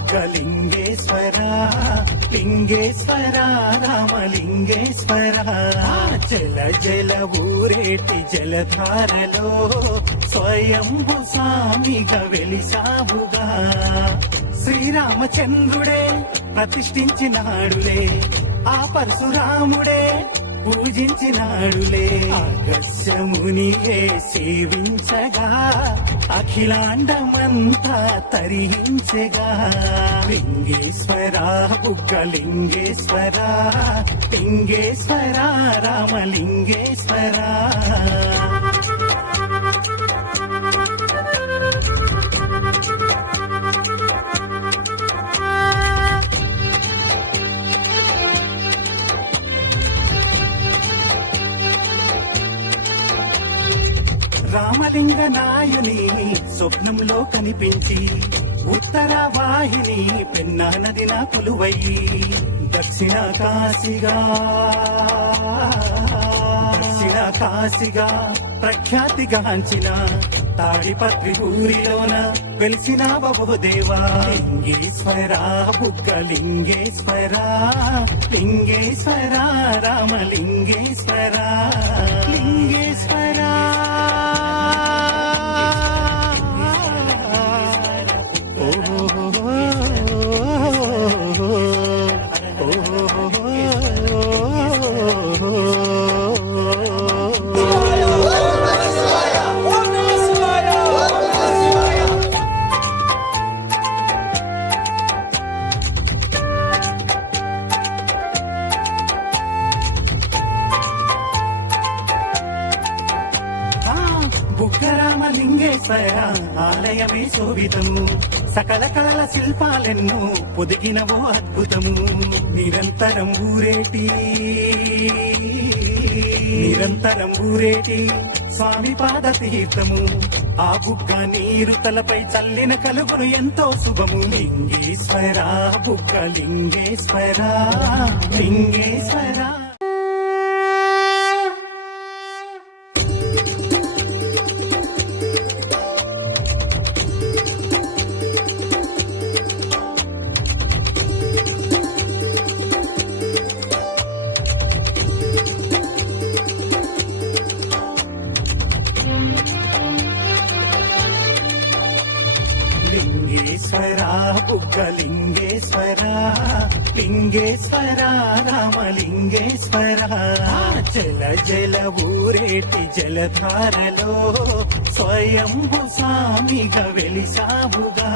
బుగ్గలింగేశ్వర లింగేశ్వర రామలింగేశ్వర జల జల ఊరేటి జలధారలో స్వయంభు స్వామిగా వెలిసావుగా శ్రీరామచంద్రుడే ప్రతిష్ఠించినాడులే ఆ పరశురాముడే పూజించినాడులే ఆకాశమునియే సేవించగా అఖిలాండమంతా తరించగా లింగేశ్వర బుగ్గలింగేశ్వర లింగేశ్వర రామలింగేశ్వర రామలింగ నాయుని స్వప్నంలో కనిపించి ఉత్తర వాహిని పెన్నా నది నా కొలువయ్యి దక్షిణ కాశీగా ప్రఖ్యాతిగాంచిన తాడిపత్రి ఊరిలోన వెలిసిన బబుదేవా లింగేశ్వర బుగ్గలింగేశ్వర లింగేశ్వర రామలింగేశ్వర లింగేశ్వర బుగ్గరామలింగేశ్వర ఆలయమే శోభితము సకల కళల శిల్పాలెన్నో పొదిగినవో అద్భుతము నిరంతరం ఊరేటి స్వామి పాద తీర్థము ఆ బుగ్గ నీరు తలపై చల్లిన కలుగును ఎంతో శుభము లింగేశ్వర బుగ్గలింగేశ్వర లింగేశ్వర లింగేశ్వర బుగ్గలింగేశ్వర లింగేశ్వర రామలింగేశ్వర జల జల ఊరేటి జలధారలో స్వయంభు స్వామిగా వెలిసావుగా